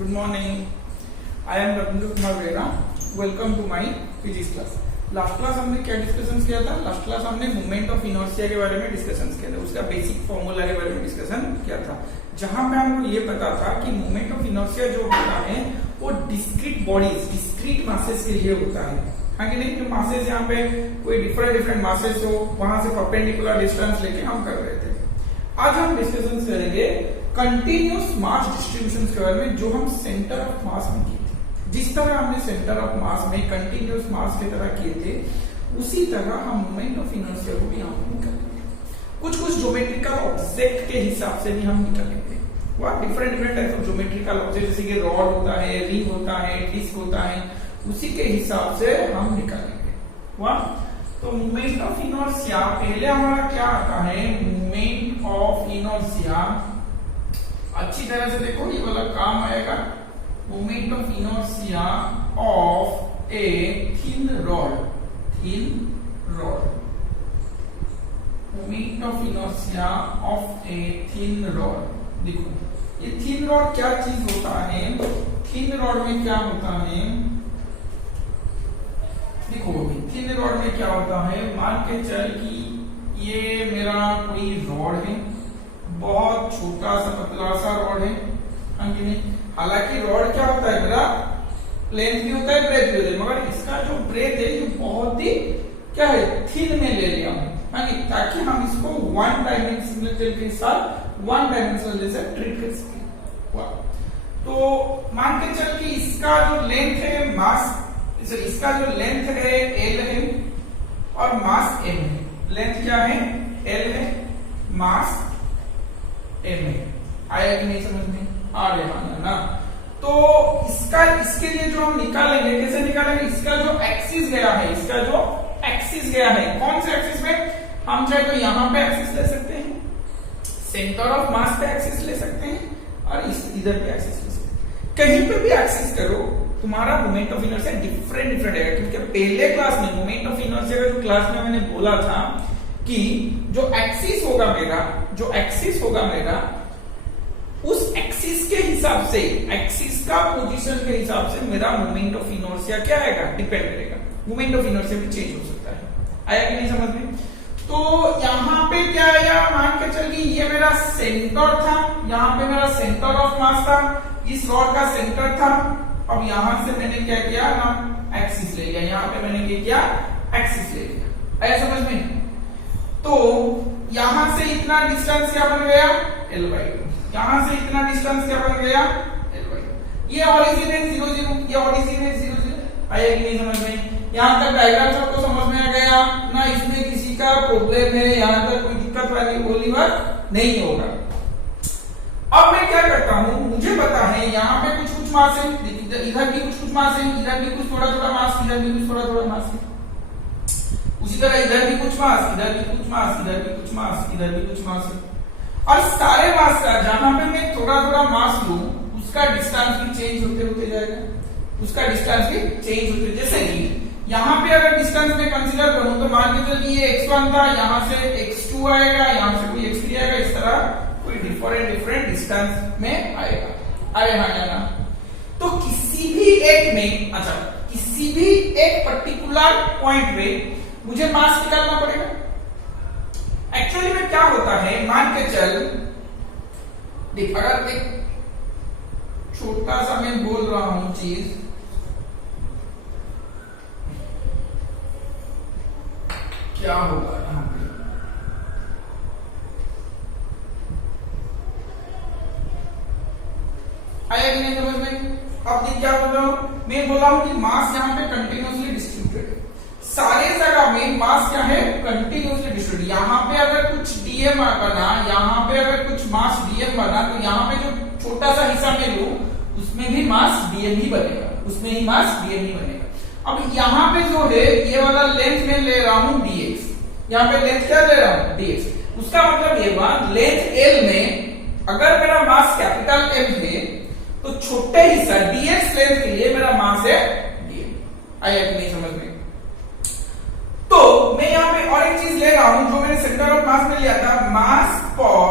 Good morning. I am Rabindra Kumar Vera. Welcome to my physics class. Last class हमने क्या discussion किया था? Last class हमने moment of inertia के बारे में डिस्कशन किया था, उसका बेसिक फॉर्मूला के बारे में डिस्कशन किया था, जहां पे हमको ये पता था कि मोमेंट ऑफ इनर्शिया जो होता है वो डिस्क्रीट बॉडीज, डिस्क्रीट मासेस के लिए होता है। हाँ कि नहीं? जो मासेस यहाँ पे कोई डिफरेंट मासेस हो, वहां से परपेंडिकुलर डिस्टेंस लेके हम कर रहे थे। आज हम डिस्कशन करेंगे कंटिन्यूस मास डिस्ट्रीब्यूशन के बारे में, जो हम सेंटर ऑफ मास में किए थे। जिस तरह हमने सेंटर ऑफ मास में कंटिन्यूस मास की तरह किए थे, उसी तरह हम मोमेंट ऑफ इनर्शिया को भी यहाँ पर निकालेंगे। कुछ ज्योमेट्रिकल ऑब्जेक्ट के हिसाब से भी हम निकालेंगे। वह different type of geometrical object, जैसे कि रॉड होता है, रिंग होता है, डिस्क होता है, उसी के हिसाब से हम निकालेंगे। वाह, तो मोमेंट ऑफ इनर्शिया पहले हमारा क्या आता है? मोमेंट ऑफ इनर्शिया अच्छी तरह से देखो, ये वाला काम आएगा। Moment of inertia of a thin rod, moment of inertia of a thin rod. देखो ये थिन रॉड क्या चीज होता है? थिन रॉड में क्या होता है? देखो थिन रॉड में क्या होता है, मान के चल कि ये मेरा कोई रॉड है, बहुत छोटा सा पतला सा रॉड है, हालांकि रॉड क्या होता है मेरा, लेंथ भी होता है, ब्रेथ भी होता है, मगर इसका जो ब्रेथ है ये बहुत ही क्या है, थिन में ले लिया हूं, ताकि हम इसको वन डायमेंशनल के साथ वन डायमेंशनल जैसे ट्रीट कर सकें। तो मान के चल कि इसका जो लेंथ है मास, इसका जो लेंथ है L है और मास M है। लेंथ क्या है? L है, मास M है। आया कि नहीं समझ में? आ रहा ना? तो इसके लिए जो हम निकालेंगे, कैसे निकालेंगे? इसका जो एक्सिस गया है, कौन से एक्सिस में? हम चाहे तो यहाँ पे एक्सिस ले सकते हैं, सेंटर ऑफ मास पे एक्सिस ले सकते हैं, और इधर पे एक्सिस ले सकते हैं। कहीं पे भी एक्सिस करो, तुम्हारा मोमेंट ऑफ इनर्शिया डिफरेंट आएगा। क्योंकि पहले क्लास में मोमेंट ऑफ इनर्शिया का जो क्लास में मैंने बोला था कि जो एक्सिस होगा मेरा, उस एक्सिस के हिसाब से, एक्सिस का पोजीशन के हिसाब से मेरा मोमेंट ऑफ इनर्शिया क्या आएगा, डिपेंड करेगा। मोमेंट ऑफ इनर्शिया भी चेंज हो सकता है। आया कि नहीं समझ में? तो यहाँ पे क्या आया, मान के चलिए ये मेरा सेंटर था, यहाँ पे मेरा सेंटर ऑफ मास था, इस रॉड का सेंटर था। अब यहां से मैंने क्या किया ना, एक्सिस ले लिया, यहाँ पे मैंने क्या किया, एक्सिस ले लिया। आया समझ में? तो यहां से इतना डिस्टेंस क्या बन गया, L/2। यहां से इतना डिस्टेंस क्या बन गया, L/2। ये ओरिजिन है 0 0, ये ओरिजिन है 0 0। आया कि नहीं समझ में? यहां तक डायग्राम सबको समझ में आ गया ना? इसमें किसी का प्रॉब्लम है, यहां तक कोई दिक्कत वाली बात नहीं होगा। अब मैं क्या करता हूं, मुझे पता है यहाँ पे कुछ मास है, इधर भी कुछ मास है, इधर भी कुछ थोड़ा मास, इधर भी कुछ थोड़ा मास है। उसी तरह इधर भी कुछ मास, इधर भी कुछ मास, इधर भी कुछ मास, इधर भी कुछ मास है। और सारे मास का जहां पे मैं थोड़ा मास लूं, उसका डिस्टेंस भी चेंज होते जाएगा, उसका डिस्टेंस भी चेंज होते। जैसे कि यहाँ पे अगर डिस्टेंस में कंसीडर करूं तो मान के चलिए ये x1 था, यहाँ से x2 आएगा, यहाँ से कोई x3 आएगा, इस तरह कोई डिफरेंट डिस्टेंस में आएगा। आए हाँ ना? तो किसी भी एक पर्टिकुलर पॉइंट पे मुझे मास निकालना पड़ेगा। एक्चुअली में क्या होता है, मान के चल देख, अगर एक छोटा सा मैं बोल रहा हूं चीज, क्या होगा यहाँ पे, आया कि नहीं समझ में? अब देख क्या बोल रहा हूं मैं, बोला हूं कि मास यहाँ पे कंटिन्यूसली डिस्ट्रीब्यूटेड है, सारे जगह में मास क्या है, कंटिन्यूसली डिस्ट्रीब्यूटेड। यहाँ पे अगर कुछ डीएम बना, यहाँ पे अगर कुछ मास डीएम बना, तो यहाँ पे जो छोटा सा हिस्सा में लूं, उसमें भी मास डीएम ही बनेगा, अब यहाँ पे जो है ये वाला लेंथ में ले रहा हूं dx, यहाँ पे लेंथ क्या ले रहा हूं, dx। उसका मतलब ये हुआ, लेंथ L में अगर मेरा मास कैपिटल M है, तो छोटे हिस्सा dx लेंथ के लिए मेरा मास है dm। आया कि नहीं समझ में? तो मैं यहाँ पे और एक चीज ले रहा हूं, जो मैंने सेंटर ऑफ मास में लिया था, मास पर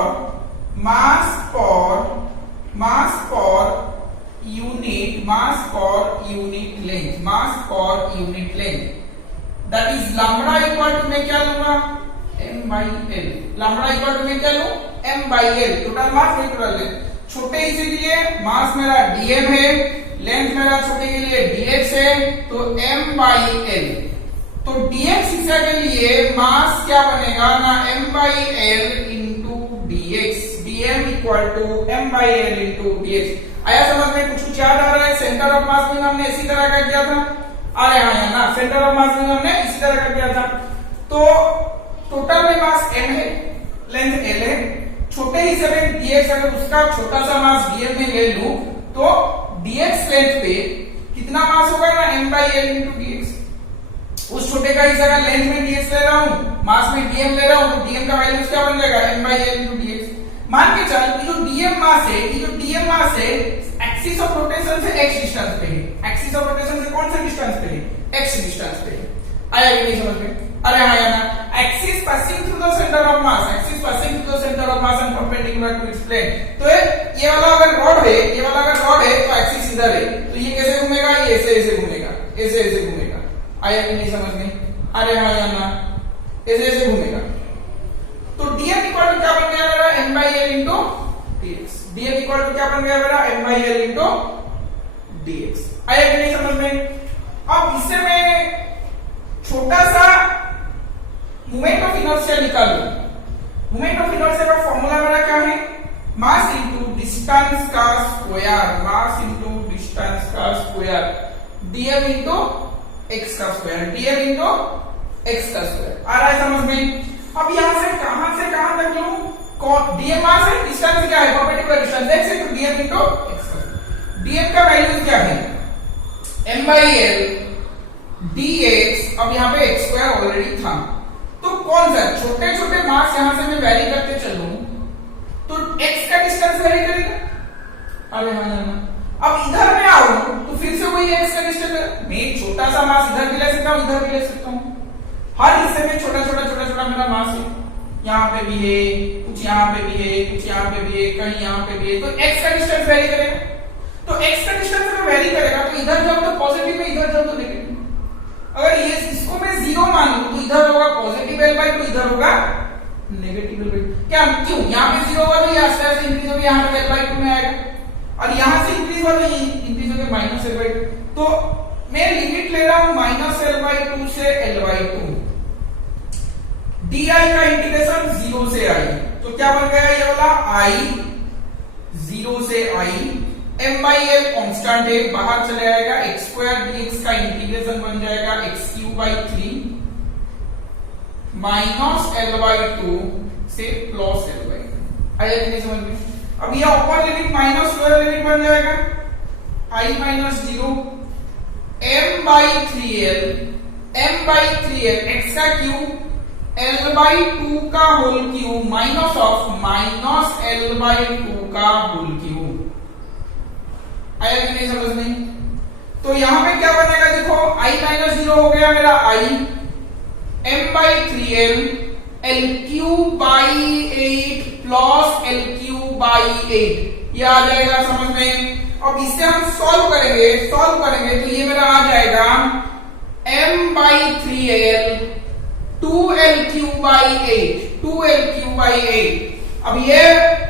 mass per unit length, mass per unit length. That is lambda equal to मैं क्या लूंगा m by l. lambda equal to मैं क्या लूं m by l. Total mass नहीं टोटल लेंथ. छोटे हिस्से के लिए मास मेरा dm है, लेंथ मेरा छोटे के लिए dx है, तो m by l. तो dx हिस्सा के लिए मास क्या बनेगा ना m by l into dx. dm equal to m by l into dx. आया समझ में? कुछ कुछ याद आ रहा है? सेंटर ऑफ मास में हमने इसी तरह का किया था. आ रहा है ना? सेंटर ऑफ मास में हमने इसी तरह का किया था. तो टोटल में मास m है, लेंथ l है. छोटे हिस्से में dx अगर उसका छोटा सा मास dm में ले लूं तो dx लेंथ पे कितना मास होगा ना m by l into dx. उस छोटे का हिस्सा का लेंथ में dx ले रहा हूं, मास में dm ले रहा हूं, तो dm का वैल्यू क्या बन जाएगा m by l into dx. मान के चल ये जो dm मास है, ये जो dm मास है एक्सिस ऑफ रोटेशन से x डिस्टेंस पे है. एक्सिस ऑफ रोटेशन से कौन सा डिस्टेंस पे है? x डिस्टेंस पे है. आया कि नहीं समझ में? अरे हाँ या ना? Axis passing through the centre of mass, axis passing through the centre of mass and perpendicular to its plane. तो ये वाला अगर रॉड है, ये वाला अगर रॉड है तो एक्सिस इधर है, तो ये कैसे घूमेगा? ये ऐसे घूमेगा, ऐसे घूमेगा. आया कि नहीं समझ में? अरे हाँ या ना? ऐसे घूमेगा. तो dm इक्वल टू क्या बन गया मेरा m by l into dx. dm equal to क्या बन गया मेरा m by l into dx. आया कि नहीं समझ में? अब इससे मैं छोटा सा मोमेंट ऑफ इनर्शिया निकालूं. मोमेंट ऑफ इनर्शिया का फॉर्मूला मेरा क्या है? मास इनटू डिस्टेंस का स्क्वायर, मास इनटू डिस्टेंस का स्क्वायर, dm इनटू x का स्क्वायर, dm इनटू x का स्क्वायर. आ रहा है समझ में? अब यहां से कहां तक लूं? dm मास है, डिस्टेंस क्या है? परपेंडिकुलर डिस्टेंस x है, तो dm इनटू x का. dm का वैल्यू क्या है? m by l dx. अब यहां पे x स्क्वायर ऑलरेडी था, तो कौन सा छोटे छोटे मास यहां से मैं वैरी करते चलूं तो x का डिस्टेंस वैरी करेगा. अरे हाँ ना? अब इधर में आऊं तो फिर से वही x का डिस्टेंस. मैं छोटा सा मास इधर भी ले सकता हूं, इधर भी ले सकता हूं. हर हिस्से में छोटा छोटा मेरा मास है. यहाँ पे भी है, कुछ यहाँ पे भी है, कुछ यहाँ पे भी है, कहीं यहाँ पे भी है, तो x का डिस्टेंस वेरी करेगा. तो x का डिस्टेंस अगर वेरी करेगा तो इधर जाओ तो पॉजिटिव में, इधर जाओ तो नेगेटिव. अगर ये इसको मैं 0 मान लूं तो इधर होगा पॉजिटिव l by 2, इधर होगा नेगेटिव l by 2. क्या क्यों? यहाँ पे 0 होगा तो ये आस्ते आस्ते इंक्रीज होकर यहाँ पे l by 2 में आएगा, और यहाँ से इंक्रीज होगा तो ये इंक्रीज होकर माइनस l by 2. तो मैं लिमिट ले रहा हूं माइनस l by 2 से l by 2. di का इंटीग्रेशन 0 से i, तो क्या बन गया ये वाला i 0 से i. m by l constant है, बाहर चले आएगा. x स्क्वायर dx का इंटीग्रेशन बन जाएगा x cube by 3 minus l by 2 से प्लस l by 2. आया कि नहीं समझ में? अब ये upper limit minus lower limit बन जाएगा i minus 0 m by 3l x का क्यूब l by 2 का whole cube minus of minus l by 2 का होल क्यूब. आया कि नहीं समझ में? तो यहां पे क्या बनेगा? देखो i माइनस 0 हो गया मेरा i, m by 3l l cube by 8 plus l cube by 8. ये आ जाएगा समझ में? अब इससे हम सॉल्व करेंगे तो ये मेरा आ जाएगा m by 3l 2l cube by 8, 2l cube by 8. अब ये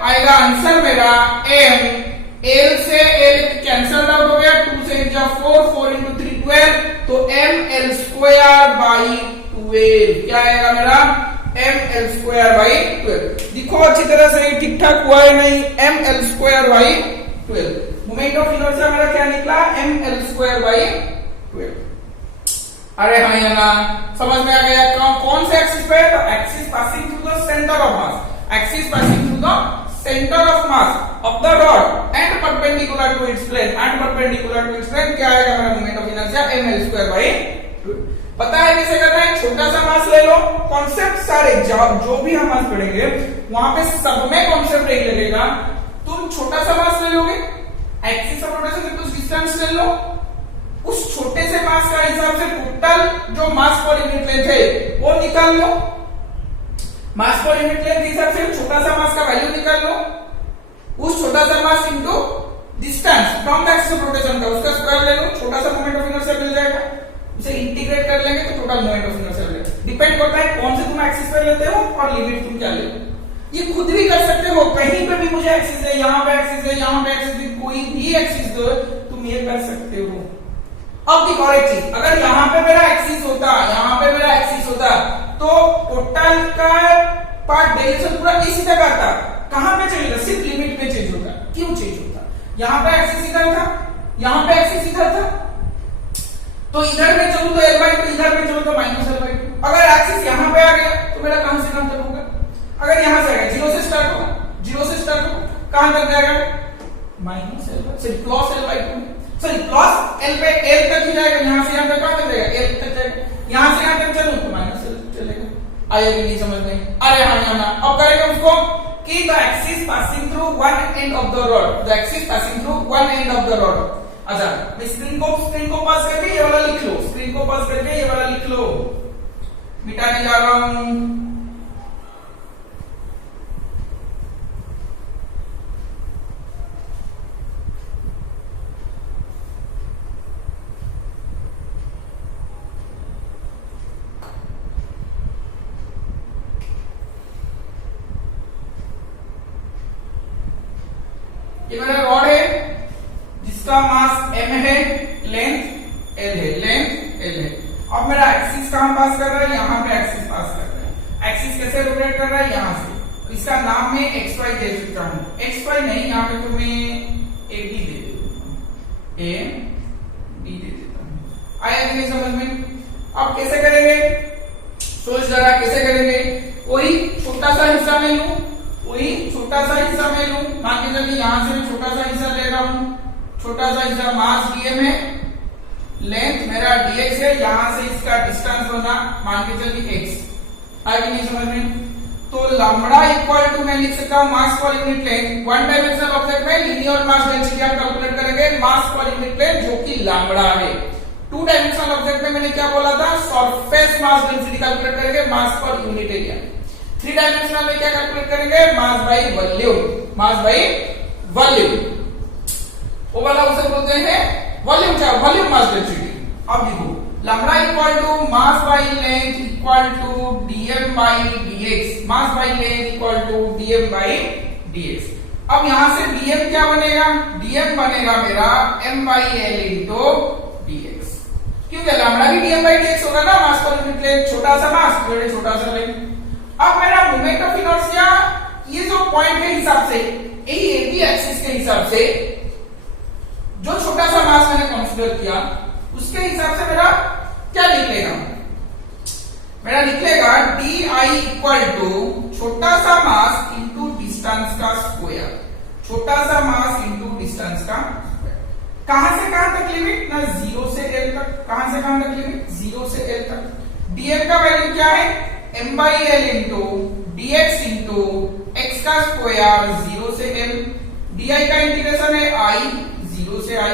आएगा आंसर मेरा m. l से l कैंसल आउट हो गया, 2 से 4, 4 into 3 12, तो m l स्क्वायर by 12. क्या आएगा मेरा? m l square by 12. देखो अच्छी तरह से ठीक ठाक हुआ है नहीं? m l square by 12. Moment of inertia मेरा क्या निकला? m l square by 12. अरे हाँ या ना? समझ में आ गया? कौन से एक्सिस पे? तो axis passing through the centre of mass, axis passing through the centre of mass of the rod and perpendicular to its plane, and perpendicular to its plane. क्या आएगा मेरा moment of inertia? m l square by 12. पता है कैसे करना है? छोटा सा मास ले लो. कॉन्सेप्ट सारे जो भी हम मास पढ़ेंगे वहां पे सब में कॉन्सेप्ट एक लगेगा. तुम छोटा सा मास ले लोगे, एक्सिस ऑफ रोटेशन से कुछ डिस्टेंस ले लो, उस छोटे से मास का हिसाब से टोटल जो मास पर यूनिट लेंथ है वो निकाल लो. मास पर यूनिट लेंथ के हिसाब से छोटा सा मास का वैल्यू निकाल लो. उस छोटा सा mass into distance from the axis of rotation का उसका स्क्वायर ले लो, छोटा सा मोमेंट ऑफ इनर्शिया मिल जाएगा, उसे इंटीग्रेट कर लेंगे तो टोटल मोमेंट ऑफ इनर्शिया मिल जाएगा। डिपेंड करता है कौन से तुम एक्सिस पे लेते हो और लिमिट तुम क्या लेते हो। ये खुद भी कर सकते हो, कहीं पे भी मुझे एक्सिस है, यहाँ पे एक्सिस है, यहाँ पे एक्सिस है, कोई भी एक्सिस दो तुम ये कर सकते हो। अब देखो और एक चीज, अगर यहाँ पे मेरा एक्सिस होता, यहाँ पे मेरा एक्सिस होता तो टोटल का पार्ट डेरिवेशन पूरा इसी तक आता, कहां पे चलेगा, सिर्फ लिमिट पे चेंज होता। क्यों चेंज होता, यहाँ पे एक्सिस इधर था, यहाँ पे एक्सिस इधर था, तो इधर में चलूं तो L/2, इधर में चलूं तो -L/2। अगर एक्सिस यहाँ पे आ गया तो मेरा कहां से कहां तक होगा, अगर यहां से आएगा 0 से स्टार्ट होगा, 0 से स्टार्ट होगा, कहां तक जाएगा -L/2, sorry +L/2, sorry plus L पे L तक ही जाएगा, यहां से यहां तक कहां तक जाएगा, L तक जाएगा, यहां से यहां तक चलूं तो -L चलेगा। आया कि नहीं समझ में, अरे हाँ यहाँ अब करेंगे उसको कि the axis passing through one end of the rod, the axis passing through one end of the rod. अच्छा मैं स्क्रीन को पास करके ये वाला लिख लो, स्क्रीन को पास करके ये वाला लिख लो, मिटाने जा रहा हूं। ये मेरा रॉड है जिसका मास m है, लेंथ l है, लेंथ l है। अब मेरा एक्सिस कहां पास कर रहा है, यहां पे एक्सिस पास कर रहा है। एक्सिस कैसे रोटेट कर रहा है, यहां से, तो इसका नाम मैं xy दे देता हूं, xy नहीं यहां पे तो मैं ab दे देता हूं, ab दे देता हूं। आया कि नहीं समझ में। अब कैसे करेंगे, सोच जरा कैसे करेंगे, कोई छोटा सा हिस्सा में लूं, कोई छोटा सा हिस्सा में लूं, मान के चलिए यहां से मैं छोटा सा हिस्सा ले रहा हूं, छोटा सा हिस्सा मास dm है, लेंथ मेरा dx है, यहां से इसका डिस्टेंस होना मान के चलिए x। आगे नहीं समझ में, तो लैम्बडा इक्वल टू मैं लिख सकता हूं mass per unit length, one dimensional object में लीनियर मास डेंसिटी आप कैलकुलेट करेंगे, मास पर यूनिट लेंथ जो कि लैम्बडा है। टू डायमेंशनल ऑब्जेक्ट में मैंने क्या बोला था, सरफेस मास डेंसिटी कैलकुलेट करेंगे mass per unit area. Three dimensional में क्या कैलकुलेट करेंगे, mass by volume, mass by volume, वो वाला उसे बोलते हैं वॉल्यूम, क्या वॉल्यूम मास डेंसिटी। अब देखो lambda equal to mass by length equal to dm by dx, mass by length equal to dm by dx। अब यहां से dm क्या बनेगा, dm बनेगा मेरा m by l into dx, क्योंकि लैम्बडा भी dm बाई dx होगा ना, मास पर यूनिट लेंथ, छोटा सा मास बड़े छोटा सा लेंथ। अब मेरा मोमेंट ऑफ इनर्शिया ये जो पॉइंट के हिसाब से, यही AB एक्सिस के हिसाब से जो छोटा सा मास मैंने कंसीडर किया उसके हिसाब से मेरा क्या निकलेगा, मेरा निकलेगा DI इक्वल टू छोटा सा मास इंटू डिस्टेंस का स्क्वायर, छोटा सा मास इंटू डिस्टेंस का स्क्वायर। कहां से कहां तक लिमिट ना, 0 से L तक, कहां से कहां तक लिमिट 0 से L तक। dm का वैल्यू क्या है, m by l into dx into x का स्क्वायर 0 से l, di का इंटीग्रेशन है i 0 से i,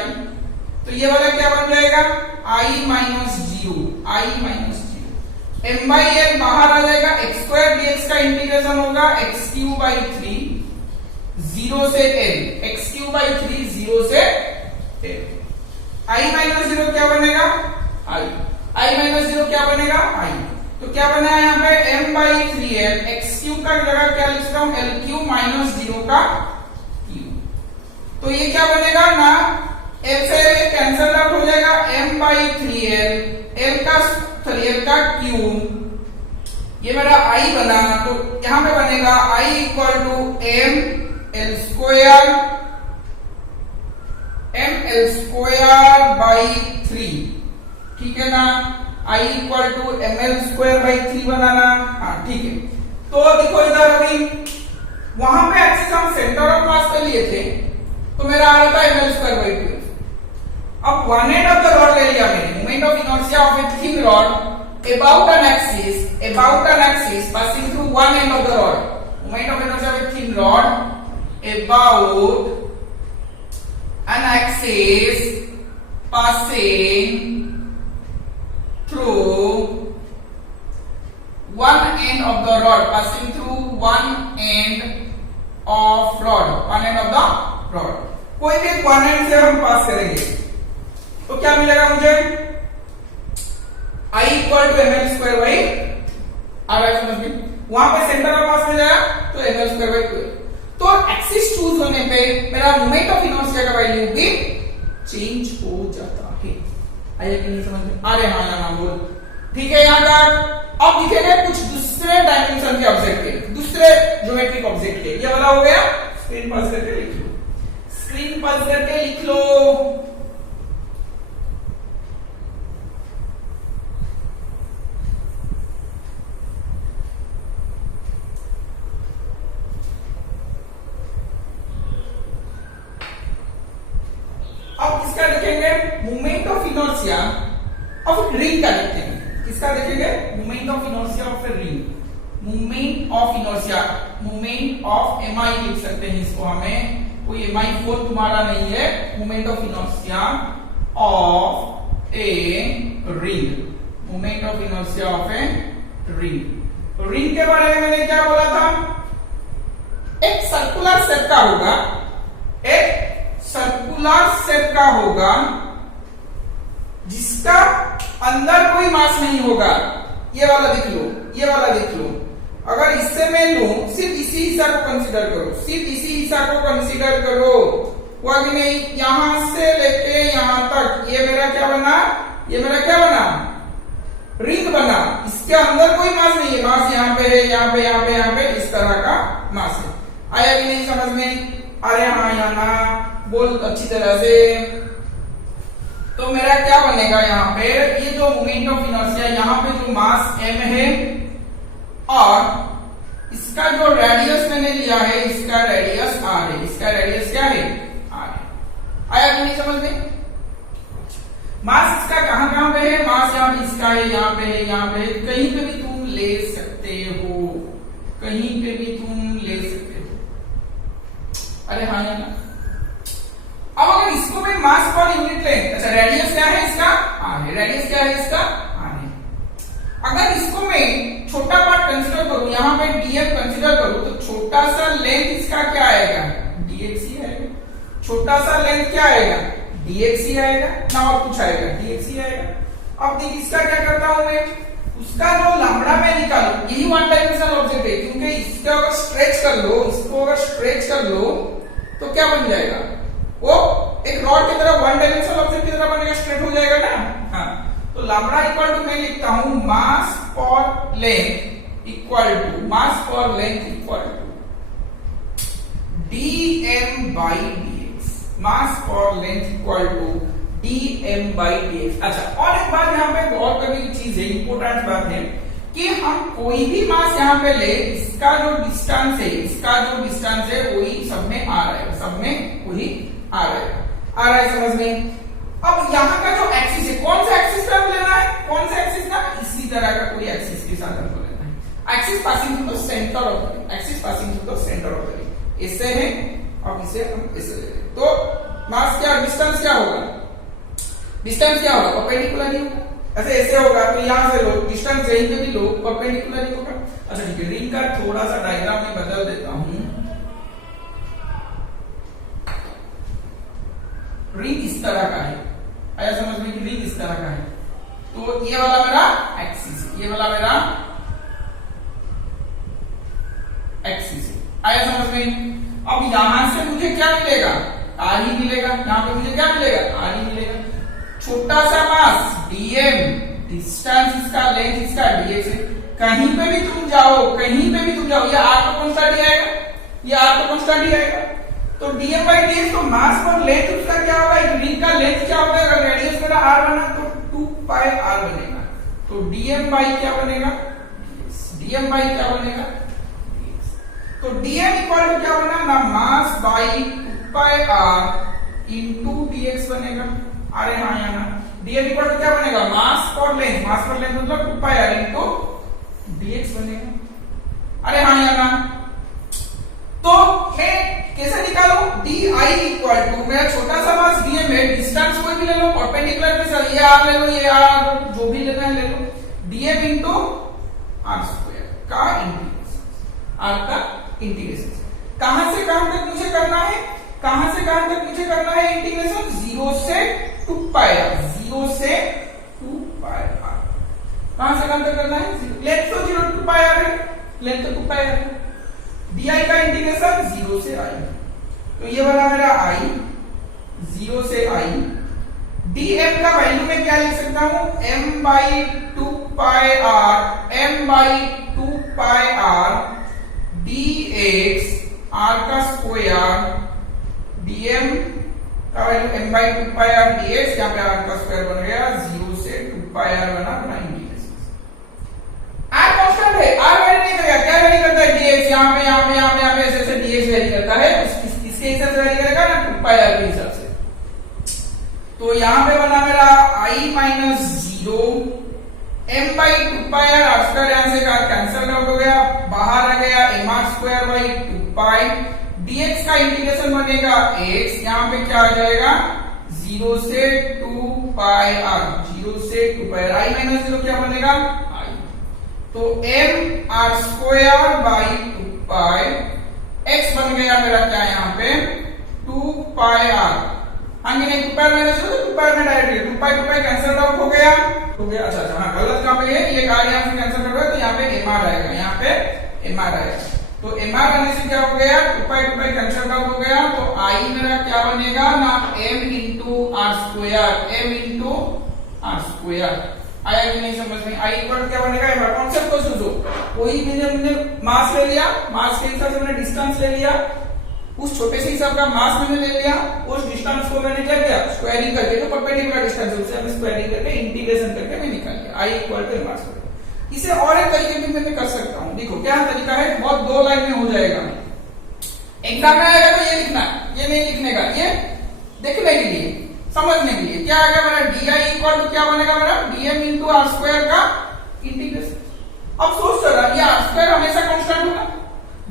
तो ये वाला क्या बन जाएगा i minus 0, i minus 0, m by l बाहर आ जाएगा, x स्क्वायर dx का इंटीग्रेशन होगा x क्यूब बाई 3 0 से l, x क्यूब बाई 3 0 से l, i माइनस 0 क्या बनेगा i माइनस 0 क्या बनेगा i, तो क्या बना है यहाँ पे m by 3l, x cube का जगह क्या लिख सकता हूँ l क्यूब माइनस 0 का क्यूब, तो ये क्या बनेगा ना, l से l कैंसल आउट हो जाएगा, m बाई 3l, l का क्यूब, ये मेरा i बना, तो यहाँ पे बनेगा i equal to m l square by 3, ठीक है ना, i equal to ml square by 3 बनाना, हाँ ठीक है। तो देखो इधर अभी वहां पे एक्सिस हम सेंटर ऑफ मास पे लिए थे, तो मेरा आ रहा था ml स्क्वायर बाई 2। अब one end of the rod ले लिया मैंने, moment of inertia of a thin rod about an axis passing through one end of the rod, moment of inertia of a thin rod about an axis passing through one end of the rod, passing through one end of the rod। कोई भी quadrant से हम पास करेंगे तो क्या मिलेगा मुझे, I equal to ml square by आ रहा है समझ में, वहां पे सेंटर ऑफ मास मिल जाएगा तो ml स्क्वायर बाई 2। तो एक्सिस चूज होने पे मेरा मोमेंट ऑफ इनर्शिया का वैल्यू भी चेंज हो जाता है। आया कि नहीं समझ में, आ रहे हाँ या ना बोल, ठीक है यहां तक। अब दिखेगा कुछ दूसरे डायमेंशन के ऑब्जेक्ट के, दूसरे ज्योमेट्रिक ऑब्जेक्ट के, ये वाला हो गया। स्क्रीन पॉज करके लिख लो, स्क्रीन पॉज करके लिख लो। अब किसका देखेंगे, moment of inertia of ring का देखते हैं। किसका देखेंगे, moment of inertia of a ring, moment of inertia, moment of MI लिख सकते हैं इसको हमें, कोई एमआई फोर तुम्हारा नहीं है, moment of inertia of a ring, moment of inertia of a ring. Ring के बारे में मैंने क्या बोला था, एक सर्कुलर शेप का होगा, एक सर्कुलर शेप का होगा जिसका अंदर कोई मास नहीं होगा। ये वाला देख लो, ये वाला देख लो, अगर इससे मैं लूं, सिर्फ इसी हिस्सा को कंसीडर करो, सिर्फ इसी हिस्सा को कंसीडर करो, हुआ कि नहीं, यहां से लेके यहां तक ये मेरा क्या बना, ये मेरा क्या बना, रिंग बना। इसके अंदर कोई मास नहीं है, मास यहाँ पे है, यहाँ पे, यहाँ पे, यहाँ पे, इस तरह का मास है। आया कि नहीं समझ में, अरे हाँ या ना बोल अच्छी तरह से। तो मेरा क्या बनेगा यहाँ पे, ये जो मोमेंट ऑफ इनर्शिया, यहाँ पे जो मास m है और इसका जो रेडियस मैंने लिया है, इसका रेडियस r है, इसका रेडियस क्या है, r है। आया कि नहीं समझ में, मास इसका कहां कहां पे है, मास यहाँ पे इसका है, यहाँ पे है, यहाँ पे है, कहीं पे भी तुम ले सकते हो, कहीं पे भी तुम ले सकते हो। अरे हाँ या ना। अब अगर इसको मैं मास पर यूनिट लें, अच्छा रेडियस क्या है इसका, r है, रेडियस क्या है इसका, r है। अगर इसको मैं छोटा पार्ट कंसीडर करूं, यहां पे dm कंसीडर करूं, तो छोटा सा लेंथ इसका क्या आएगा, dx ही आएगा। छोटा सा लेंथ क्या आएगा, dx ही आएगा ना, और कुछ आएगा, dx ही आएगा। अब देख इसका क्या करता हूं मैं, उसका जो लंबड़ा मैं निकालूं, यही वन डायमेंशनल ऑब्जेक्ट है, क्योंकि इसको अगर स्ट्रेच कर लो, इसको अगर स्ट्रेच कर लो तो क्या बन जाएगा, वो एक रॉड की तरह, वन डायमेंशनल ऑब्जेक्ट की तरह बनेगा, स्ट्रेट हो जाएगा ना। हाँ, तो लैम्बडा इक्वल टू मैं लिखता हूं मास पर लेंथ इक्वल टू, मास पर length equal to dm by dx, mass पर length equal to dm by dx। अच्छा, और एक बात यहाँ पे गौर करने की चीज है, इंपोर्टेंट बात है कि हम कोई भी मास यहाँ पे ले, इसका जो डिस्टेंस है, इसका जो डिस्टेंस है वही सब में आ रहा है, सब में वही आ रहा है समझ में। अब यहाँ का जो एक्सिस है, कौन सा एक्सिस का लेना है, कौन सा एक्सिस का, इसी तरह का कोई एक्सिस के साथ हमको लेना है। Axis passing through the centre of the ring, axis passing through the centre of the ring, इससे है, अब इसे हम इसे ले लें। तो मास क्या, डिस्टेंस क्या होगा, डिस्टेंस क्या होगा, परपेंडिकुलर ही होगा। ऐसे ऐसे होगा तो यहां से लो, डिस्टेंस यहीं पे भी लो, परपेंडिकुलर ही होगा। अच्छा ठीक है, रिंग का थोड़ा सा डायग्राम में बदल देता हूं। रिंग इस तरह का है, आया समझ में कि रिंग इस तरह का है। तो ये वाला मेरा एक्सिस है, ये वाला मेरा एक्सिस है, आया समझ में। अब यहां से मुझे क्या मिलेगा, r ही मिलेगा, यहां पे मुझे क्या मिलेगा, r ही मिलेगा। छोटा सा मास dm, डिस्टेंस इसका, लेंथ इसका dx है। कहीं पे भी तुम जाओ, कहीं पे भी तुम जाओ, ये r तो कांस्टेंट ही आएगा, ये r तो कांस्टेंट ही आएगा। तो dm by dx, तो मास पर लेंथ उसका क्या होगा, रिंग का लेंथ क्या होगा, अगर रेडियस मेरा r बना तो 2 pi r बनेगा। तो dm by क्या बनेगा, dm by क्या बनेगा, तो dm इक्वल टू क्या बना ना, mass by 2 pi r into dx बनेगा। अरे हाँ या ना, dm इक्वल टू क्या बनेगा, मास पर लेंथ, मास पर लेंथ मतलब 2 pi r इनटू dx बनेगा। अरे हाँ या ना। तो मैं कैसे निकालूं, di इक्वल टू, मेरा छोटा सा मास dm है, डिस्टेंस कोई भी ले लो, परपेंडिकुलर के साथ, ये r ले लो, ये r जो भी लेना है ले लो, dm इनटू r स्क्वायर का इंटीग्रेशन, r का इंटीग्रेशन। कहां से कहां तक मुझे करना है, कहां से कहां तक मुझे करना है इंटीग्रेशन, 0 से 2 पाई आर, 0 से 2 पाई आर, कहां से कहां तक करना है, लेंथ तो 0 टू पाई आर है, लेंथ तो 2 पाई आर है, डी का इंटीग्रेशन 0 से आई, तो ये बना मेरा आई 0 से आई, dm का वैल्यू में क्या लिख सकता हूं, m by 2 pi R, m by 2 pi R dx r का स्क्वायर, dm का value m by 2 pi R dx, यहाँ पे r का स्क्वायर बन गया 0 से 2 पाई आर बना इंटीग्रेशन, r कांस्टेंट है, r वैल्यू नहीं करेगा, क्या वैल्यू करता है dx, यहाँ पे ऐसे dx वैल्यू करता है, इसके हिसाब से वैल्यू करेगा ना 2 पाई आर के हिसाब से, तो यहां पे बना मेरा i minus 0 m by 2 pi R, R square यहां से कैंसिल आउट हो गया, बाहर आ गया m r square by 2 pi, dx का इंटीग्रेशन बनेगा x, यहां पे क्या आ जाएगा 0 से 2 पाई r, 0 से 2 पाई r, i माइनस 0 क्या बनेगा i, तो m r square by 2 pi, x बन गया मेरा क्या यहाँ पे 2 पाई r, आगे नहीं 2 पाई माइनस 0 2 पाई में डायरेक्टली 2 पाई कैंसिल आउट हो गया, अच्छा हाँ गलत कहां पे है, ये r यहां से कैंसिल हो गया, तो यहाँ पे mr आएगा, यहाँ पे mr आएगा, तो mr आने से क्या हो गया 2 पाई कैंसिल आउट हो गया, तो i मेरा क्या बनेगा ना m into r square, m into r square, आया कि नहीं समझ में, i इक्वल क्या बनेगा mr, कॉन्सेप्ट को समझो, कोई मैंने मास ले लिया, मास के हिसाब से मैंने डिस्टेंस ले लिया, उस छोटे से हिसाब का मास मैंने ले लिया, उस डिस्टेंस को मैंने क्या किया स्क्वायरिंग करके, जो परपेंडिकुलर डिस्टेंस है उसे हमने स्क्वायरिंग करके इंटीग्रेशन करके मैं निकाल लिया i equal to m r square. इसे और एक तरीके भी मैं कर सकता हूं, देखो क्या तरीका है, बहुत 2 लाइन में हो जाएगा, एग्जाम में आएगा तो ये लिखना, ये नहीं लिखने का, ये देखने के लिए समझने के लिए, क्या आएगा मेरा di इक्वल टू क्या बनेगा मेरा dm इंटू r स्क्वायर का इंटीग्रेशन। अब सोच रहा ये r स्क्वायर हमेशा कांस्टेंट होगा,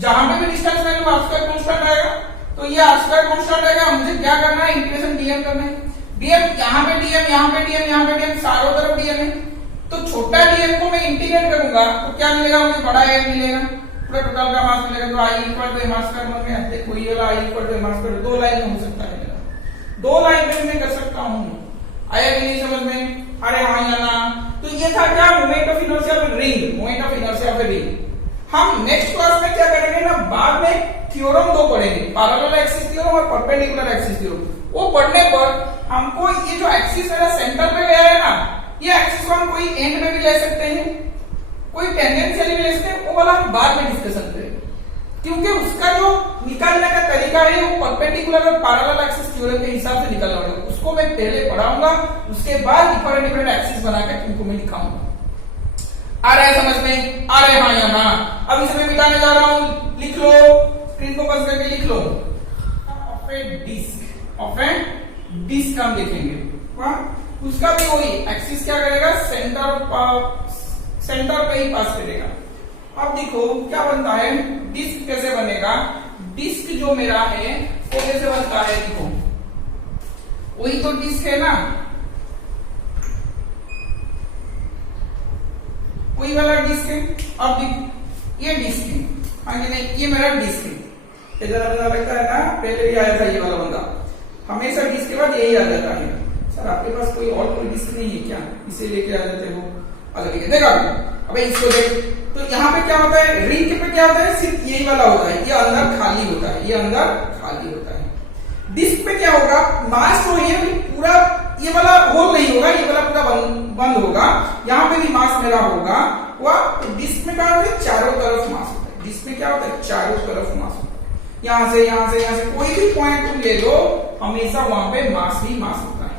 जहां पे भी distance value r square constant आएगा, तो ये r स्क्वायर कांस्टेंट आएगा, मुझे क्या करना है इंटीग्रेशन dm करना है, dm यहाँ पे dm, यहाँ पे dm, यहाँ पे dm, चारों तरफ dm है, तो छोटा dm को मैं इंटीग्रेट करूंगा तो क्या मिलेगा मुझे, बड़ा m मिलेगा, पूरा टोटल का मास मिलेगा, तो i equal to m r square बन गया, देखो ये वाला i equal to m r square 2 line में हो सकता है मेरा, 2 लाइन में मैं कर सकता हूं, आया कि नहीं समझ में, अरे हाँ या ना, तो ये था क्या moment of inertia of ring, moment of inertia of ring. हम नेक्स्ट क्लास में क्या करेंगे ना, बाद में थ्योरम 2 पढ़ेंगे, पैरेलल एक्सिस थ्योरम और परपेंडिकुलर एक्सिस थ्योरम, वो पढ़ने पर हमको ये जो एक्सिस मेरा सेंटर पे गया है ना, ये एक्सिस को हम कोई एंड में भी ले सकते हैं, कोई टेंजेंशियली भी ले सकते हैं, वो वाला हम बाद में डिस्कशन करेंगे, क्योंकि उसका जो निकालने का तरीका है वो परपेंडिकुलर और पैरेलल एक्सिस थ्योरम के हिसाब से निकालना होगा, उसको मैं पहले पढ़ाऊंगा, उसके बाद डिफरेंट एक्सिस बनाकर तुमको मैं दिखाऊंगा। आ रहा है समझ में, आ रहे हाँ या ना, अब इसे मैं मिटाने जा रहा हूं, लिख लो, स्क्रीन को बस करके लिख लो, ऑफ ए डिस्क हम लिखेंगे, उसका भी वही एक्सिस क्या करेगा सेंटर पे ही पास करेगा। अब देखो क्या बनता है, डिस्क कैसे बनेगा, डिस्क जो मेरा है वो कैसे बनता है, देखो वही तो डिस्क है ना, वही वाला डिस्क है, अब ये डिस्क है, आगे नहीं ये मेरा डिस्क है, इधर बंदा लगता है ना, पहले भी आया था ये वाला बंदा, हमेशा डिस्क के बाद यही आ जाता है, सर आपके पास कोई और कोई डिस्क नहीं है क्या, इसे लेके आ जाते हो, अलग देखा अबे इसको देख, तो यहाँ पे क्या होता है, रिंग पे क्या होता है, सिर्फ यही वाला होता है, ये अंदर खाली होता है, ये अंदर खाली होता है। डिस्क पे क्या होगा, मास जो है पूरा ये वाला होल नहीं होगा, ये वाला पूरा बंद होगा, यहाँ पे भी मास मेरा होगा, तो डिस्क में क्या होता है, चारों तरफ मास होता है, डिस्क में क्या होता है, चारों तरफ मास होता है, यहाँ से यहाँ से यहाँ से कोई भी पॉइंट तुम ले लो, हमेशा वहां पे मास ही मास होता है।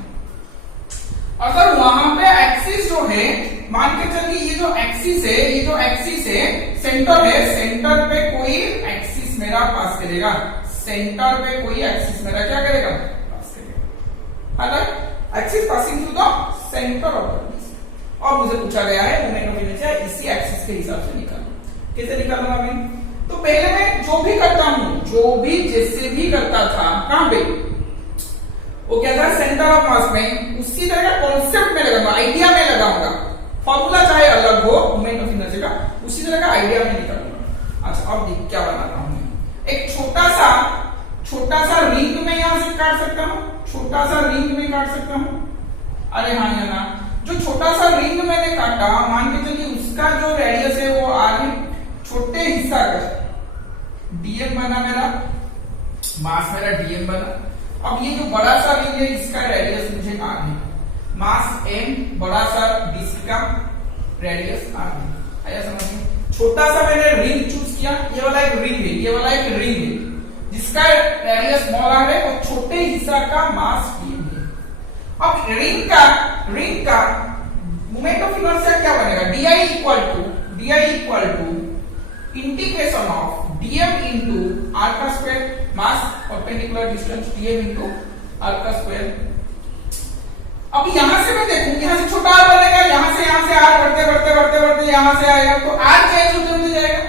अगर वहां पे एक्सिस जो है, मान के चलिए ये जो एक्सिस है, ये जो एक्सिस है सेंटर है, सेंटर पे कोई एक्सिस मेरा पास करेगा, सेंटर पे कोई एक्सिस मेरा क्या करेगा, पास करेगा, axis passing through the centre of the disc. और मुझे पूछा गया है मोमेंट ऑफ इनर्शिया इसी एक्सिस के हिसाब से निकालना, कैसे निकालूंगा मैं, तो पहले मैं जो भी करता हूं, जो भी जैसे भी करता था, कहां पे वो क्या था, सेंटर ऑफ मास में, उसी तरह का कॉन्सेप्ट में लगाऊंगा, आइडिया में लगाऊंगा, फॉर्मूला चाहे अलग हो मोमेंट ऑफ इनर्शिया का, उसी तरह का आइडिया में निकालूंगा। अच्छा अब देख क्या बनाता हूं मैं, एक छोटा सा रिंग में कैसे काट सकता हूं? छोटा सा रिंग में काट सकता हूं। अरे हाँ या ना, जो छोटा सा रिंग मैंने काटा, मान के चलिए उसका जो रेडियस है वो आर है, छोटे हिस्सा का डीएम बना मेरा, मास मेरा डीएम बना। अब ये जो बड़ा सा रिंग है इसका रेडियस मुझे आर है, मास एम, बड़ा सा डीसी का रेडियस आर है। आया समझ में? छोटा सा मैंने रिंग चूज किया, ये वाला एक रिंग है, ये वाला एक रिंग है जिसका रेडियस स्मॉल आर है और छोटे हिस्सा का मास डीएम है। अब रिंग का मोमेंट ऑफ इनर्शिया क्या बनेगा? DI equal to integration of dm into r का square, mass perpendicular distance dm into r का स्क्वायर। अब यहां से मैं देखूं, यहां से छोटा आर बनेगा, यहां से आर बढ़ते बढ़ते बढ़ते बढ़ते यहां से आएगा, तो आर चेंज होते जाएगा।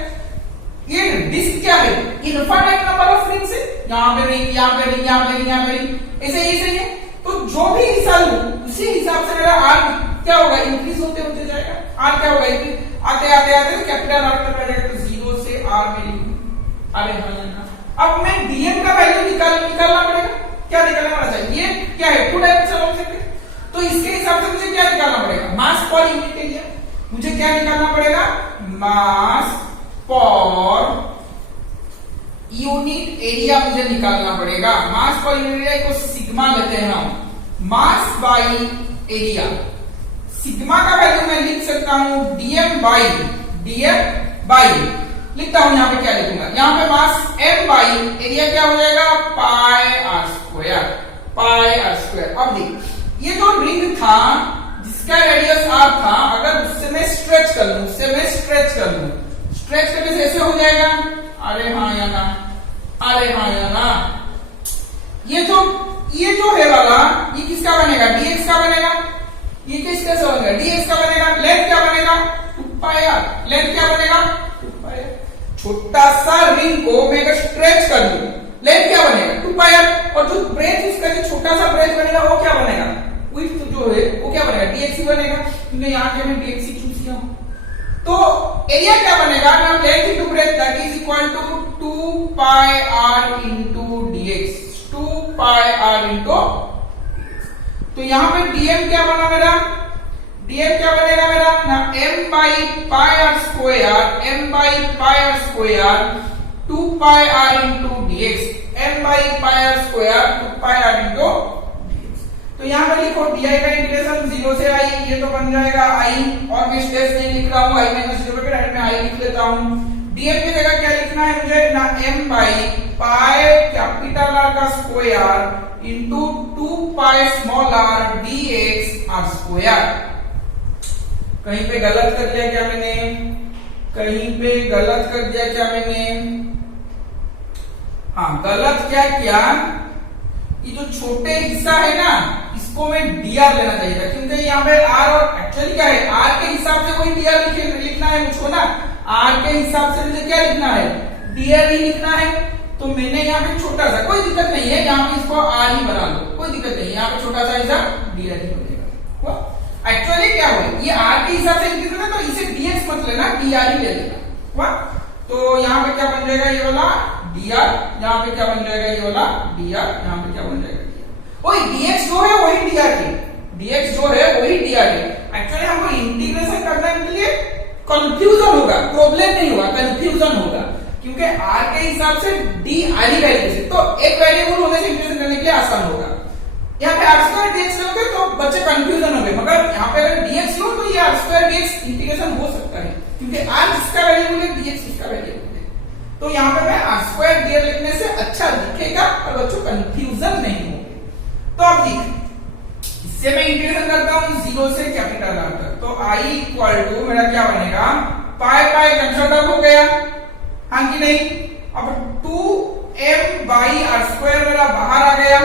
ये डिस्क क्या है? इनफाइनाइट नंबर ऑफ रिंग्स है, यहां पे रिंग, यहां पे रिंग, यहां पे रिंग, यहां पे रिंग, ऐसे ही है। तो जो भी हिस्सा लूं उसी हिसाब से मेरा आर क्या होगा? इंक्रीज होते जाएगा। आर क्या होगा? आते आते आते कैपिटल आर तक आ जाएगा, तो 0 से आर में लिखूं। अरे हाँ, अब मैं डीएम का वैल्यू निकालना पड़ेगा। क्या निकालना पड़ेगा? ये क्या है? 2 डायमेंशनल ऑब्जेक्ट है, तो इसके हिसाब से मुझे क्या निकालना पड़ेगा? मास पर यूनिट एरिया। मुझे क्या निकालना पड़ेगा? मास पर यूनिट एरिया मुझे निकालना पड़ेगा। मास पर यूनिट एरिया को सिग्मा लेते हैं हम, मास बाई एरिया। सिग्मा का वैल्यू मैं लिख सकता हूं डीएम बाई लिखता हूं, यहां पे क्या लिखूंगा? यहां पे मास m बाई एरिया क्या हो जाएगा? पाई आर स्क्वायर। अब देख, ये जो रिंग था जिसका रेडियस r था, अगर उससे मैं स्ट्रेच कर लूं, स्ट्रेच करने से ऐसे हो जाएगा। अरे हाँ या ना, ये जो है वाला, ये किसका बनेगा? dx का बनेगा। ये किसका बनेगा? dx का बनेगा। लेंथ क्या बनेगा? 2 पाई r। लेंथ क्या बनेगा? 2 पाई r। छोटा सा रिंग को मैं अगर स्ट्रेच कर दूं, लेंथ क्या बनेगा? 2 पाई r। और जो ब्रेथ उसका जो छोटा सा ब्रेथ बनेगा वो क्या बनेगा? विड्थ जो है वो क्या बनेगा? dx ही बनेगा, क्योंकि यहां के मैं dx ही चूज किया हूं। तो एरिया क्या बनेगा? Now length into breadth that is equal to 2 pi r into dx। 2 pi r into, तो यहां पे dm क्या बना मेरा? dm क्या बनेगा मेरा? ना m by pi r square 2 pi r into dx। m by pi r square 2 pi r into dx। तो यहां पे लिखो di का इंटीग्रेशन 0 से i, ये तो बन जाएगा i, और मैं स्टेप्स नहीं लिख रहा हूं, i माइनस 0 पे डायरेक्ट मैं i लिख लेता हूं। dm की जगह क्या लिखना है मुझे? ना m by pi capital R का square into 2 pi small r dx r square. कहीं पे गलत कर दिया क्या मैंने? हाँ, गलत क्या किया? ये जो छोटे हिस्सा है ना, इसको मैं dr लेना चाहिए था, क्योंकि यहाँ पे r, और एक्चुअली क्या है, r के हिसाब से वही dr लिखना है मुझको ना। r के हिसाब से मुझे क्या लिखना है? dr ही लिखना है। तो मैंने यहाँ पे छोटा सा, कोई दिक्कत नहीं है, यहाँ पे इसको r ही बना लो, कोई दिक्कत नहीं है। यहाँ पे छोटा सा हिस्सा dr ही बनेगा। एक्चुअली क्या हुआ, ये r के हिसाब से इंक्रीज होगा, तो इसे dx मत लेना, dr ही ले लेना। तो यहाँ पे क्या बन जाएगा? ये वाला dr, यहाँ पे क्या बन जाएगा? ये वाला dr, यहाँ पे क्या बन जाएगा? वही dx जो है वही dr है, dx जो है वही dr है। एक्चुअली हमको इंटीग्रेशन करने के लिए कंफ्यूजन होगा, प्रॉब्लम नहीं होगा, कंफ्यूजन होगा, क्योंकि r के हिसाब से d r ही वैल्यू से, तो एक वेरिएबल होने से इंटीग्रेशन करने के लिए आसान होगा। यहाँ पे r स्क्वायर dx लोगे तो बच्चे कंफ्यूजन होंगे, मगर यहाँ पे अगर dx लो तो ये r स्क्वायर dx इंटीग्रेशन हो सकता है, क्योंकि r जिसका वेरिएबल है dx इसका वेरिएबल है। तो यहाँ पे मैं r स्क्वायर dx लिखने से अच्छा दिखेगा और बच्चों कंफ्यूजन नहीं होंगे। तो अब देख, इससे मैं इंटीग्रेशन करता हूँ 0 से कैपिटल R तक, तो i इक्वल टू मेरा क्या बनेगा? पाई पाई कैंसिल आउट हो गया, हाँ कि नहीं? अब 2m बाई r स्क्वायर मेरा बाहर आ गया,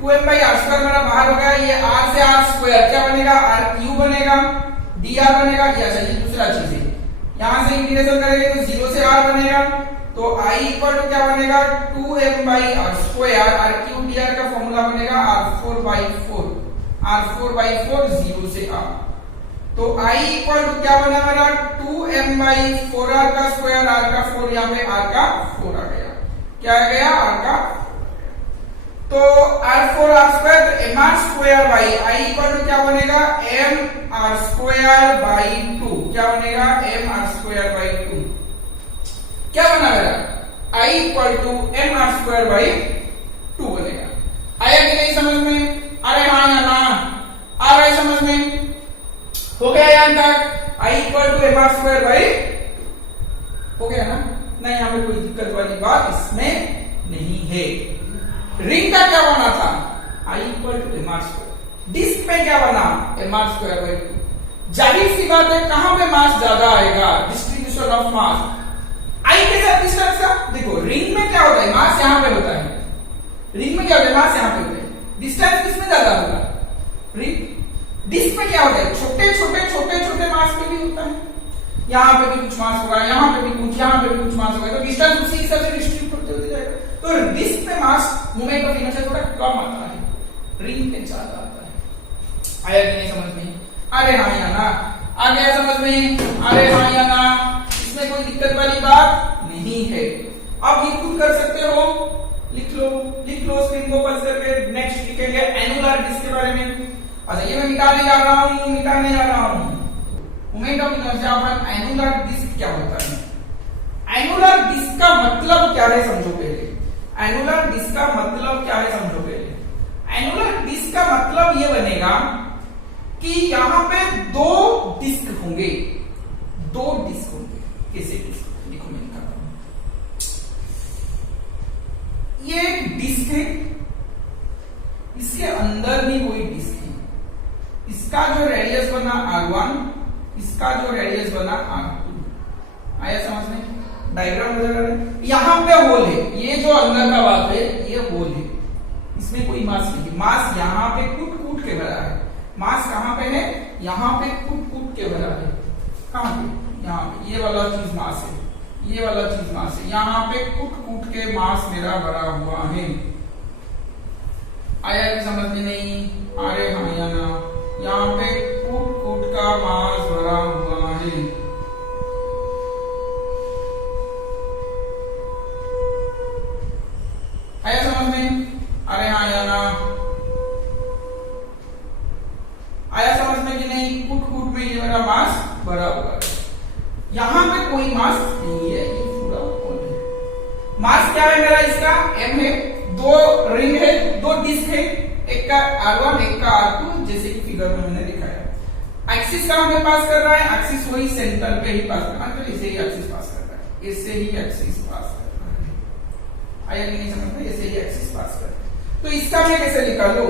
2m बाई r स्क्वायर मेरा बाहर हो गया। ये r से r स्क्वायर क्या बनेगा? r क्यूब बनेगा, dr बनेगा। ये अच्छा, ये दूसरा चीज है, यहां से इंटीग्रेशन करेंगे तो 0 से r बनेगा, तो i इक्वल टू क्या बनेगा? 2m by r square, r cube dr का फॉर्मूला बनेगा r4 बाई 4, r4 बाई 4 0 से r। तो i इक्वल टू क्या बना मेरा? 2m बाई 4r का स्क्वायर, r का 4, यहाँ पे r का 4 आ गया। क्या आ गया? r का। तो r4r² तो mr² by I equal to क्या बनेगा mr² बाई 2। क्या बनेगा mr² बाई 2। क्या बना मेरा I equal to mr² by 2 बनेगा। आया कि नहीं समझ में? अरे हाँ या ना? आ रहा है समझ में? हो गया यहाँ तक? I equal to mr² by हो गया ना? नहीं, यहाँ पे कोई दिक्कत वाली बात इसमें नहीं है। रिंग का क्या बना था? I equal to mr²। Disc में क्या बना? mr² by 2। जाहिर सी बात है कहां पे मास ज्यादा आएगा? डिस्ट्रीब्यूशन ऑफ मास I के साथ डिस्टेंस का। देखो रिंग में क्या होता है? मास यहां पे होता है। रिंग में क्या होता है? मास यहां पे होता है। डिस्टेंस किसमें ज्यादा होगा? रिंग। डिस्क में क्या होता है? छोटे छोटे मास पे भी होता है। यहाँ पे भी कुछ मास होगा, यहाँ पे भी कुछ, यहाँ पे भी कुछ मास होगा, तो डिस्टेंस उसी हिसाब से डिस्ट्रीब्यूट होते जाएगा। तो डिस्क में मास मोमेंट ऑफ इनर्शिया थोड़ा कम आता है, रिंग में ज्यादा आता है। आया कि नहीं समझ में? अरे हाँ या ना? आ गया समझ में? अरे हाँ या ना? इसमें कोई दिक्कत वाली बात नहीं है। अब ये खुद कर सकते हो, लिख लो स्क्रीन को ओपन करके। नेक्स्ट लिखेंगे एनुलर डिस्क के बारे में। अच्छा ये मैं निकालने जा रहा हूँ moment of inertia of annular disc क्या होता है? एनुलर डिस्क का मतलब क्या है समझो पहले। एनुलर डिस्क का मतलब क्या है समझो पहले। एनुलर डिस्क का मतलब ये बनेगा कि यहां पे दो डिस्क होंगे। कैसे डिस्क? देखो मैं दिखाता हूं। ये एक डिस्क है, इसके अंदर भी कोई डिस्क है। इसका जो रेडियस बना r1, इसका जो रेडियस बना r2। आया समझ में? डायग्राम नजर आ रहा है? यहां पे होल है, ये जो अंदर का बात है ये होल है, इसमें कोई मास नहीं है। मास यहां पे कूट के भरा है। मास कहां पे है? यहां पे कूट के भरा है। कहां पे? यहाँ पे। ये वाला चीज मास है, ये वाला चीज मास है। यहाँ पे कूट के मास मेरा भरा हुआ है। आया कि समझ में नहीं? अरे हाँ या ना? यहाँ पे कूट का मास भरा हुआ है। आया समझ में? अरे हाँ या ना? आया समझ में कि नहीं? कूट में ये मेरा मास भरा हुआ है। यहां पे कोई मास नहीं है, ये पूरा होल है। मास क्या है मेरा? इसका m है, दो रिंग है, दो डिस्क है, एक का r1 एक का r2, जैसे कि फिगर में मैंने दिखाया। एक्सिस कहां पे पास कर रहा है? एक्सिस वही सेंटर पे ही पास कर रहा है, इसे ही एक्सिस पास कर रहा है, इससे ही एक्सिस पास कर रहा है। आया कि नहीं समझ में? ऐसे ही एक्सिस पास कर रहा है। तो इसका मैं कैसे निकालूं?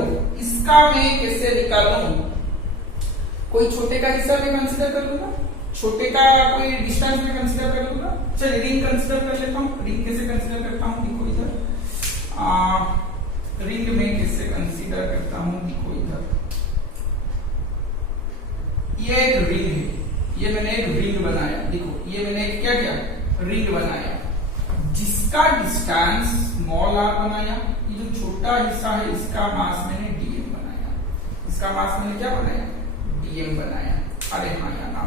कोई छोटे का हिस्सा भी कंसीडर कर लूंगा, छोटे का कोई डिस्टेंस में कंसीडर कर लूंगा। चलिए रिंग कंसीडर कर लेता हूं। रिंग कैसे कंसीडर करता हूं? देखो इधर रिंग में कैसे कंसीडर करता हूं? देखो इधर ये एक रिंग है, ये मैंने एक रिंग बनाया। देखो ये मैंने क्या रिंग बनाया, जिसका डिस्टेंस स्मॉल r बनाया। ये जो छोटा हिस्सा है इसका मास मैंने dm बनाया। इसका मास मैंने क्या बनाया? dm बनाया। अरे हाँ या ना?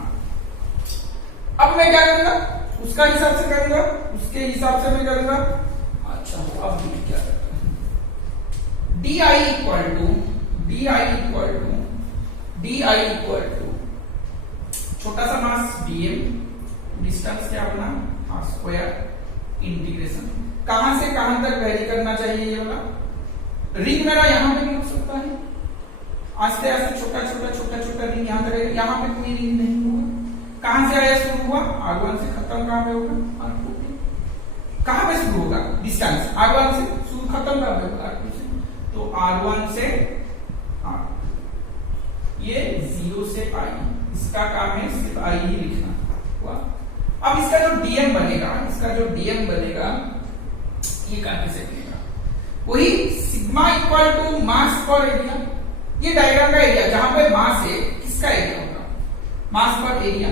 अब मैं क्या करूंगा? उसका हिसाब से करूंगा, उसके हिसाब से मैं करूंगा। अच्छा अब क्या करता हूं? di इक्वल टू छोटा सा मास dm, डिस्टेंस क्या अपना r² इंटीग्रेशन कहां से कहां तक वेरी करना चाहिए। ये वाला रिंग मेरा यहां पे भी हो सकता है, आस्ते आस्ते छोटा रिंग यहां तक है। यहां पे कोई रिंग नहीं होगा। कहां से आया शुरू हुआ? r1 से खत्म कहां पे होगा? r2 पे। कहां पे शुरू होगा? डिस्टेंस r1 से शुरू खत्म कहां पे होगा? r2 से। तो r1 से r, ये 0 से i, इसका काम है सिर्फ i ही लिखना हुआ। अब इसका जो dm बनेगा, ये कैसे बनेगा? वही सिग्मा इक्वल टू मास पर एरिया। ये डायग्राम का एरिया जहां पे मास है, किसका एरिया होगा? मास पर एरिया।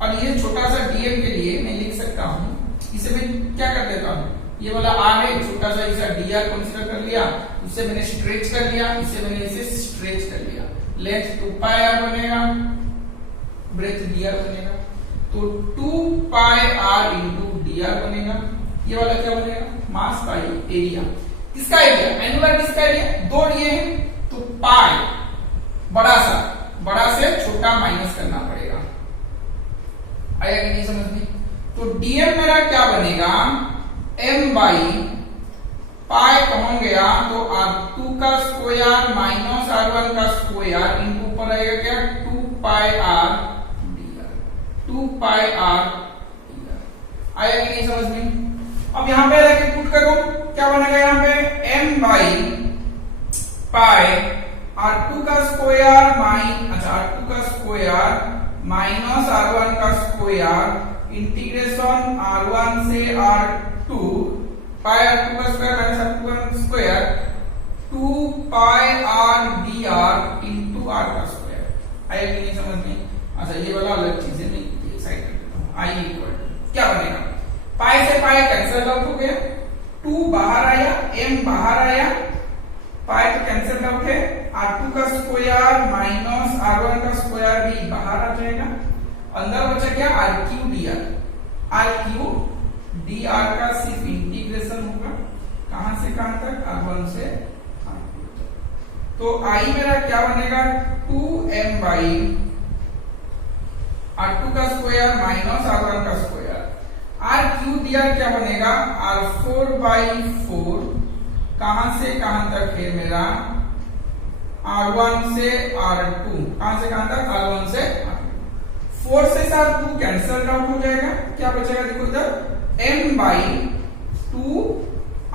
और ये छोटा सा dm के लिए मैं लिख सकता हूं, इसे मैं क्या कर देता हूं? ये वाला r है, छोटा सा इसे dr कंसीडर कर लिया, उससे मैंने स्ट्रेच कर लिया, इसे स्ट्रेच कर लिया। लेंथ 2 पाई r बनेगा, ब्रेथ dr बनेगा। तो 2 पाई r इंटू dr बनेगा। ये वाला क्या बनेगा? Mass by area. किसका एरिया, एनुलर किसका एरिया, दो दिए हैं तो पाई बड़ा से छोटा माइनस करना पड़ेगा। आया कि नहीं समझ में? तो डीएम मेरा क्या बनेगा, m बाई पाई कौन गया तो r2 का स्क्वायर माइनस r1 का स्क्वायर इनके ऊपर आएगा क्या 2 pi r dr, 2 pi r dr। आया कि नहीं समझ में? अब यहां पे रख के पुट करो, क्या बनेगा यहां पे m बाई पाई r2 का स्क्वायर r2 का स्क्वायर माइनस r1 का स्क्वायर इंटीग्रेशन r1 से r2 पाई r2 का स्क्वायर माइनस r2 का square 2 pi r dr into r का स्क्वायर। आया कि नहीं समझ में? अच्छा ये वाला अलग चीज है, नहीं ये साइड कर देता हूं। i इक्वल टू क्या बनेगा, पाई से पाई कैंसिल आउट हो गया, 2 बाहर आया, m बाहर आया, पाई तो कैंसिल आउट है, r2 का स्क्वायर माइनस r1 का स्क्वायर भी बाहर आ जाएगा, अंदर बचा क्या r3 dr, r3 dr का सिर्फ इंटीग्रेशन होगा कहां से कहां तक, r1 से r2 तक। तो i मेरा क्या बनेगा 2m बाई r2 का स्क्वायर माइनस r1 का स्क्वायर, r3 dr क्या बनेगा r4 बाई 4 कहां से कहां तक है मेरा r1 से r2, कहां से कहां तक r1 से r2, 4 से 2 कैंसिल आउट हो जाएगा, क्या बचेगा देखो इधर m बाई 2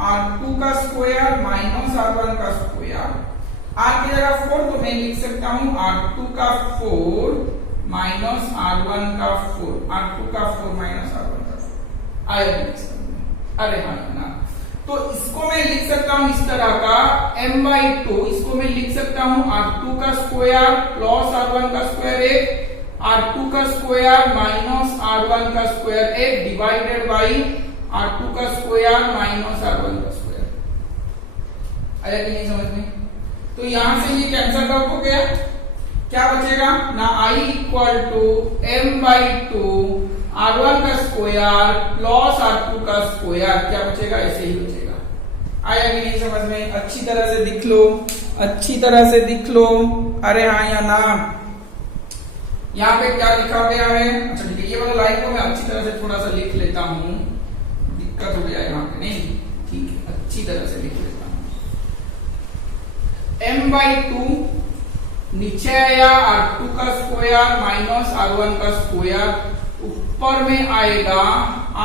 r2 का स्क्वायर माइनस r1 का स्क्वायर, r की जगह 4 तो मैं लिख सकता हूं r2 का 4 माइनस r1 का 4, r2 का 4 माइनस r1 का 4। आया अरे हाँ ना, तो इसको मैं लिख सकता हूं इस तरह का m बाई 2, इसको मैं लिख सकता हूं r2 का स्क्वायर प्लस r1 का स्क्वायर एक, r2 का स्क्वायर माइनस r1 का स्क्वायर एक डिवाइडेड बाई r2 का स्क्वायर माइनस r1 का स्क्वायर। आया कि नहीं समझ में? तो यहां से ये कैंसिल आउट हो गया, क्या बचेगा ना i equal to m by 2 r1 का स्क्वायर प्लस r2 का स्क्वायर, क्या बचेगा ऐसे ही बचेगा। आया कि नहीं समझ में? अच्छी तरह से दिख लो, अच्छी तरह से दिख लो। अरे हाँ या ना, यहाँ पे क्या लिखा गया है, अच्छा ठीक है ये वाला लाइन को मैं अच्छी तरह से थोड़ा सा लिख लेता हूँ, दिक्कत हो गया यहाँ पे, नहीं ठीक है अच्छी तरह से लिख लेता हूँ। m बाई 2 नीचे आया r2 का स्क्वायर माइनस r1 का स्क्वायर, ऊपर में आएगा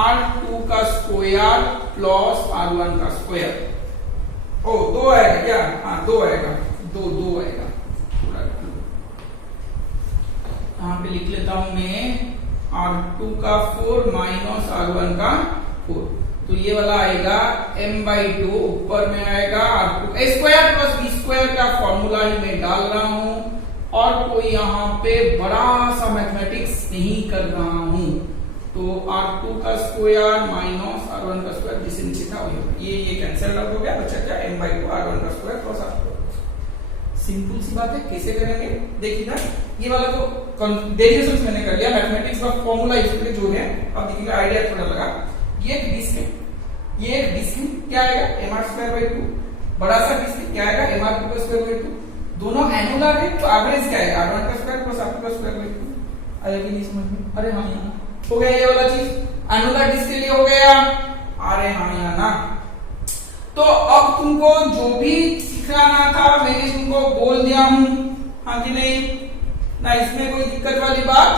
r2 का स्क्वायर प्लस r1 का स्क्वायर। ओ 2 आएगा क्या, हाँ 2 आएगा, 2 आएगा, यहाँ पे लिख लेता हूं मैं r2 का 4 माइनस r1 का 4, तो ये वाला आएगा m बाई 2, ऊपर में आएगा r2 a square plus b square का फॉर्मूला ही मैं डाल रहा हूं, और कोई यहाँ पे बड़ा सा मैथमेटिक्स नहीं कर रहा हूं। तो r2 का स्क्वायर माइनस r1 का स्क्वायर जिसे नीचे था वही, ये कैंसिल आउट हो गया, बचा क्या m बाई 2 r1 का स्क्वायर प्लस r2। सिंपल सी बात है, कैसे करेंगे देखिए ना, ये वाला तो डेरिवेशंस मैंने कर लिया, मैथमेटिक्स का फॉर्मूला इसके जो है अब देखिए आइडिया थोड़ा लगा। ये एक डिस्क है, ये एक डिस्क है, क्या आएगा mr स्क्वायर बाई 2, बड़ा सा डिस्क है क्या आएगा mr का स्क्वायर बाई 2, दोनों एनुलर है तो एवरेज क्या आएगा r1 का स्क्वायर प्लस r2 का स्क्वायर बाई 2। आएगा नहीं समझ में? अरे हाँ यहाँ हो गया ये वाला चीज, एनुलर डिस्क के लिए हो गया। अरे हाँ यहाँ ना, तो अब तुमको जो भी सिखाना था मैंने तुमको बोल दिया हूं, हाँ कि नहीं ना, इसमें कोई दिक्कत वाली बात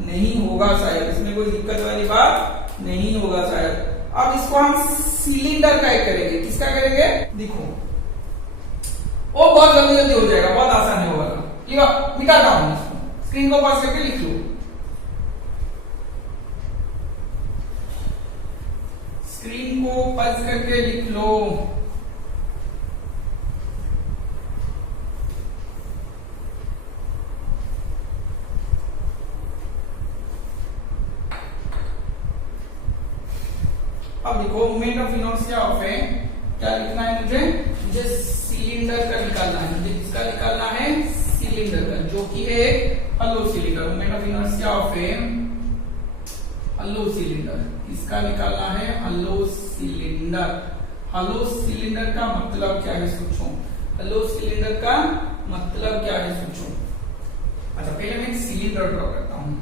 नहीं होगा शायद, इसमें कोई दिक्कत वाली बात नहीं होगा शायद। अब इसको हम सिलेंडर का करेंगे, किसका करेंगे देखो, वो बहुत जल्दी जल्दी हो जाएगा, बहुत आसान होगा। ये मिटाता हूं इसको, स्क्रीन को पास करके लिख लो, स्क्रीन को पास करके लिख लो। अब देखो मोमेंट ऑफ इनर्शिया ऑफ ए, क्या लिखना है मुझे सिलेंडर का निकालना है, मुझे किसका निकालना है सिलेंडर का, जो कि है hello cylinder. Moment of inertia of A hello cylinder, किसका निकालना है हलो सिलेंडर। हेलो सिलेंडर का मतलब क्या है सोचो, हेलो सिलेंडर का मतलब क्या है सोचो। अच्छा पहले मैं सिलेंडर ड्रॉ करता हूं,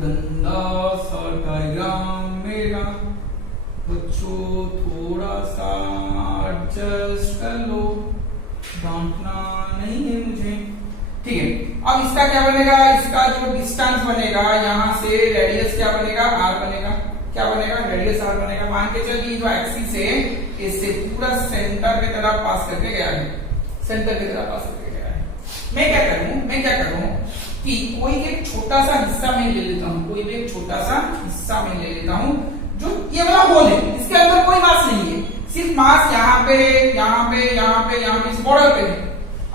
गंदा सा डायग्राम मेरा, बच्चों थोड़ा सा एडजस्ट कर लो, डांटना नहीं है मुझे, ठीक है। अब इसका क्या बनेगा, इसका जो डिस्टेंस बनेगा यहाँ से रेडियस क्या बनेगा, आर बनेगा, क्या बनेगा, रेडियस आर बनेगा। मान के चलिए जो एक्सिस है इससे पूरा सेंटर की तरफ पास करके गया है, सेंटर की तरफ पास करके गया है। मैं क्या करूं कि कोई एक छोटा सा हिस्सा मैं ले लेता हूं, कोई भी एक छोटा सा हिस्सा मैं ले लेता हूं, जो ये वाला होल है, इसके अंदर कोई मास नहीं है, सिर्फ मास यहाँ पे, यहाँ पे, यहाँ पे, यहाँ पे, इस बॉर्डर पे है।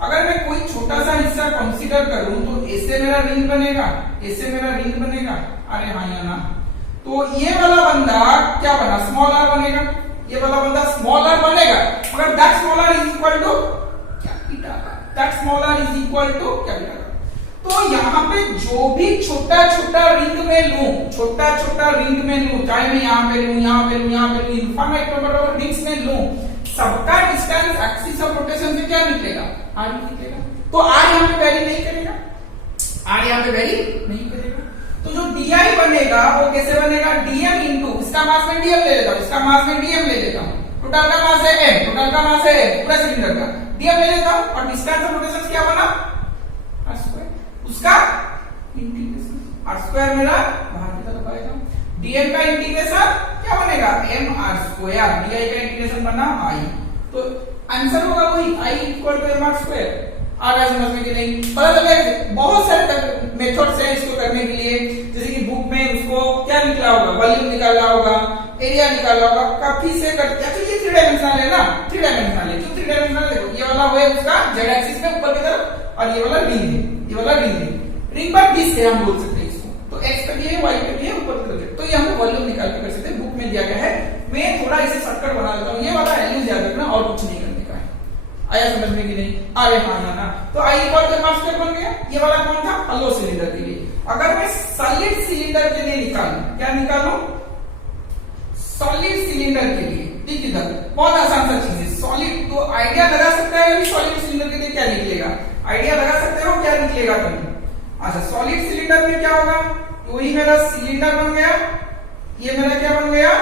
अगर मैं कोई छोटा सा हिस्सा कंसीडर करूं तो ऐसे मेरा रिंग बनेगा, ऐसे मेरा रिंग बनेगा, अरे हाँ या ना। तो ये वाला बंदा क्या बना, स्मॉल आर बनेगा, ये वाला बंदा स्मॉल आर बनेगा, मगर that small R is equal to capital R, that small R is equal to capital R. तो यहाँ पे जो भी छोटा छोटा रिंग में लूं, छोटा छोटा रिंग में लूं, चाहे मैं यहाँ पे लूं, यहाँ पे लूं, यहाँ पे लूं, इनफाइनाइट नंबर ऑफ रिंग्स में लूं, सबका डिस्टेंस एक्सिस ऑफ रोटेशन से क्या निकलेगा, आर निकलेगा। तो आर यहाँ पे वैरी नहीं करेगा, आर यहाँ पे वैरी नहीं करेगा। तो जो डी बनेगा वो कैसे बनेगा, डीएम इंटू, इसका मास में डीएम ले लेता हूं, इसका मास में डीएम ले लेता हूं, टोटल का मास है एम, टोटल का मास है पूरा सिलेंडर का, डीएम ले लेता हूं, और डिस्टेंस ऑफ रोटेशन क्या बना, आर स्क्वायर, उसका इंटीग्रेशन, आर स्क्वायर मेरा बाहर की तरफ आएगा, डीएम का इंटीग्रेशन क्या बनेगा, एम आर स्क्वायर, डीआई का इंटीग्रेशन बना आई, तो आंसर होगा वही I equal to m r square. आ रहा है समझ में कि नहीं, पता चल गया। बहुत सारे मेथड्स हैं इसको करने के लिए, जैसे कि बुक में उसको क्या निकला होगा, वॉल्यूम निकालना होगा, एरिया निकालना होगा, काफी से करते हैं। ये 3 डायमेंशनल है ना, 3 डायमेंशनल है, क्यों 3 डायमेंशनल, देखो ये वाला है उसका जेड एक्सिस में ऊपर की तरफ, और ये वाला रिंग है, ये वाला रिंग है, रिंग पर डिस्क है हम बोल सकते हैं इसको, तो एक्स पे भी है, वाई पे भी है, ऊपर की तरफ, तो ये हम वॉल्यूम निकाल के कर सकते हैं, बुक में दिया गया है। मैं थोड़ा इसे शॉर्टकट बना लेता हूँ, ये वाला वैल्यू याद रखना और कुछ नहीं करने का है। आया समझ में कि नहीं, अरे हाँ ना, तो आई इक्वल टू मास स्क्वायर बन गया। ये वाला कौन था, हॉलो सिलेंडर के लिए। अगर मैं सॉलिड सिलेंडर के लिए निकालूं, क्या निकालूं, सॉलिड सिलेंडर के लिए, ठीक है, बहुत आसान सा चीज है सॉलिड। तो आइडिया लगा सकता है सॉलिड सिलेंडर के लिए क्या निकलेगा, आइडिया लगा सकते हो क्या निकलेगा तुम। अच्छा सॉलिड सिलेंडर में क्या होगा, वही मेरा सिलेंडर बन गया, ये मेरा क्या बन गया,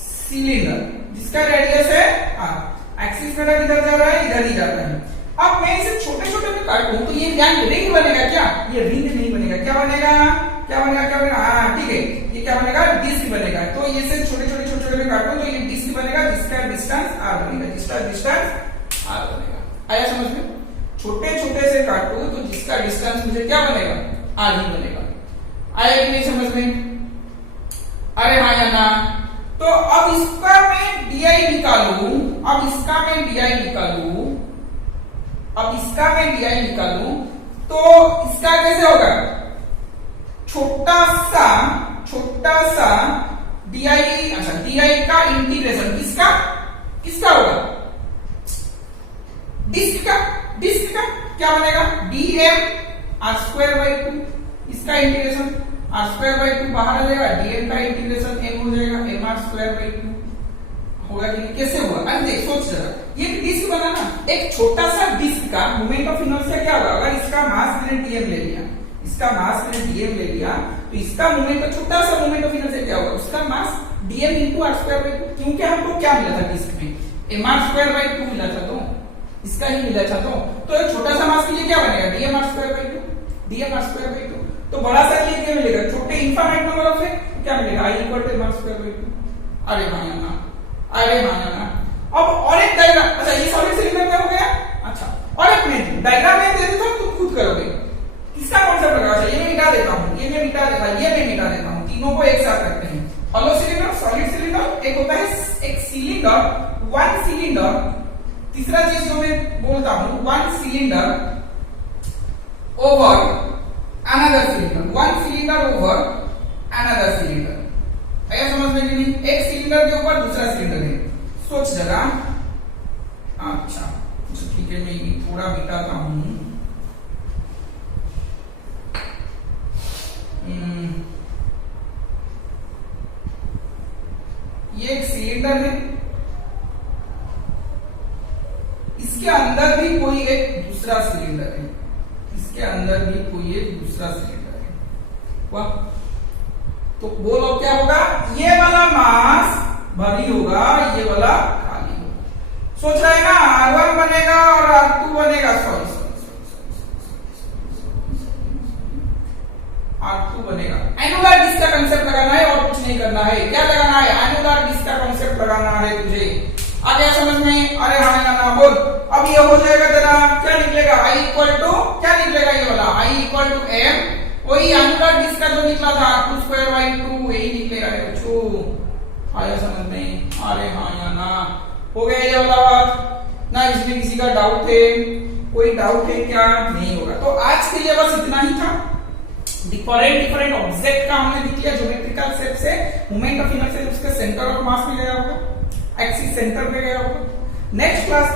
सिलेंडर, जिसका रेडियस है आर, एक्सिस मेरा किधर जा रहा है, इधर ही जा रहा है। अब मैं इसे छोटे छोटे में काटूं तो ये रिंग बनेगा क्या, ये रिंग नहीं बनेगा, क्या बनेगा, क्या बनेगा, क्या बनेगा, हाँ ठीक है, ये क्या बनेगा, डिस्क बनेगा। तो ये से छोटे छोटे में काटूं तो ये डिस्क बनेगा, जिसका डिस्टेंस आर बनेगा, जिसका डिस्टेंस आर बनेगा। आया समझ में, छोटे छोटे से काटूं तो जिसका डिस्टेंस मुझे क्या बनेगा, आर ही बनेगा। आया कि नहीं समझ में, अरे हाँ या ना। तो अब इसका मैं डीआई निकालूं, अब इसका मैं डीआई निकालूं, अब इसका मैं डीआई निकालूं तो इसका कैसे होगा, छोटा सा डीआई, अच्छा डीआई का इंटीग्रेशन किसका किसका होगा, डिस्क का क्या बनेगा, डीएम आर स्क्वायर बाई 2, इसका इंटीग्रेशन आर स्क्वायर बाई 2 बाहर आ जाएगा, डीएम का इंटीग्रेशन एम हो जाएगा, एम आर स्क्वायर बाई 2 होगा कि कैसे हुआ। अरे देख सोच जरा, ये डिस्क बना ना, एक छोटा सा डिस्क का मोमेंट ऑफ इनर्शिया क्या होगा, अगर इसका मास मैंने डीएम ले लिया, इसका मास मैंने डीएम ले लिया, तो इसका मोमेंट, छोटा सा मोमेंट ऑफ इनर्शिया क्या होगा, उसका mass dm into r square by 2, क्योंकि हमको क्या मिला था डिस्क में, एम आर स्क्वायर बाई 2 मिला था, तो इसका ही मिला था। तो एक छोटा सा मास के लिए क्या बनेगा, dm r square by 2, dm r square by 2। तो बड़ा सा के लिए क्या मिलेगा, छोटे इनफाइनाइट नंबर ऑफ है क्या मिलेगा, I equal to m r square by 2। अरे भाई ना, अरे माना। अब और एक डायग्राम, अच्छा ये सॉलिड सिलेंडर में हो गया। अच्छा और एक मैं डायग्राम में दे देता हूं, तुम खुद करोगे किसका कॉन्सेप्ट लगा। अच्छा ये मैं मिटा देता हूं, ये मैं मिटा देता हूं, ये मैं मिटा देता हूं, तीनों को एक साथ रखते हैं। हॉलो सिलेंडर, सॉलिड सिलेंडर, एक होता है एक सिलेंडर, वन सिलेंडर, तीसरा चीज जो मैं बोलता हूं one cylinder over another cylinder, one cylinder over another cylinder. आया समझ में कि नहीं, एक सिलेंडर के ऊपर दूसरा सिलेंडर है, सोच जरा। अच्छा ठीक है, मैं ये थोड़ा मिटाता हूं। ये एक सिलेंडर है, इसके अंदर भी कोई एक दूसरा सिलेंडर है, इसके अंदर भी कोई एक दूसरा सिलेंडर है। वाह, तो बोलो क्या होगा, ये वाला मास भारी होगा, ये वाला खाली होगा। सोच रहे हैं ना, R1 बनेगा और R2 बनेगा, सॉरी R2 बनेगा। एनुलर डिस्क का कंसेप्ट लगाना है और कुछ नहीं करना है। क्या लगाना है, एनुलर डिस्क का कंसेप्ट लगाना है तुझे। आ गया समझ में? अरे हाँ या ना बोल। अब ये हो जाएगा तेरा, क्या निकलेगा, I इक्वल टू, क्या निकलेगा ये वाला, I इक्वल टू M, वही एनुलर डिस्क का जो निकला था R2 स्क्वायर बाई 2, यही निकलेगा बच्चों। आया समझ में? अरे हाँ या ना, हो गया ये वाला बात ना। इसमें किसी का डाउट है, कोई डाउट है क्या? नहीं होगा। तो आज के लिए बस इतना ही था। डिफरेंट ऑब्जेक्ट का हमने लिख लिया ज्योमेट्रिकल शेप से। मोमेंट ऑफ इनर्शिया उसके सेंटर ऑफ मास में गया होगा, एक्सिस सेंटर पे गया होगा। नेक्स्ट क्लास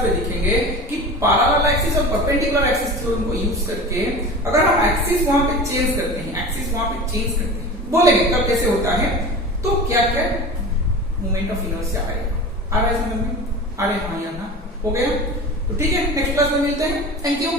पे लिखेंगे कि पैरेलल एक्सिस और परपेंडिकुलर एक्सिस थ्योरम को यूज करके अगर हम एक्सिस वहां पे चेंज करते हैं, बोलेंगे कब कैसे होता है, तो क्या क्या मोमेंट ऑफ इनर्शिया आएगा। आ रहा है समझ में? अरे हाँ या ना, हो गया? तो ठीक है, नेक्स्ट क्लास में मिलते हैं। Thank you.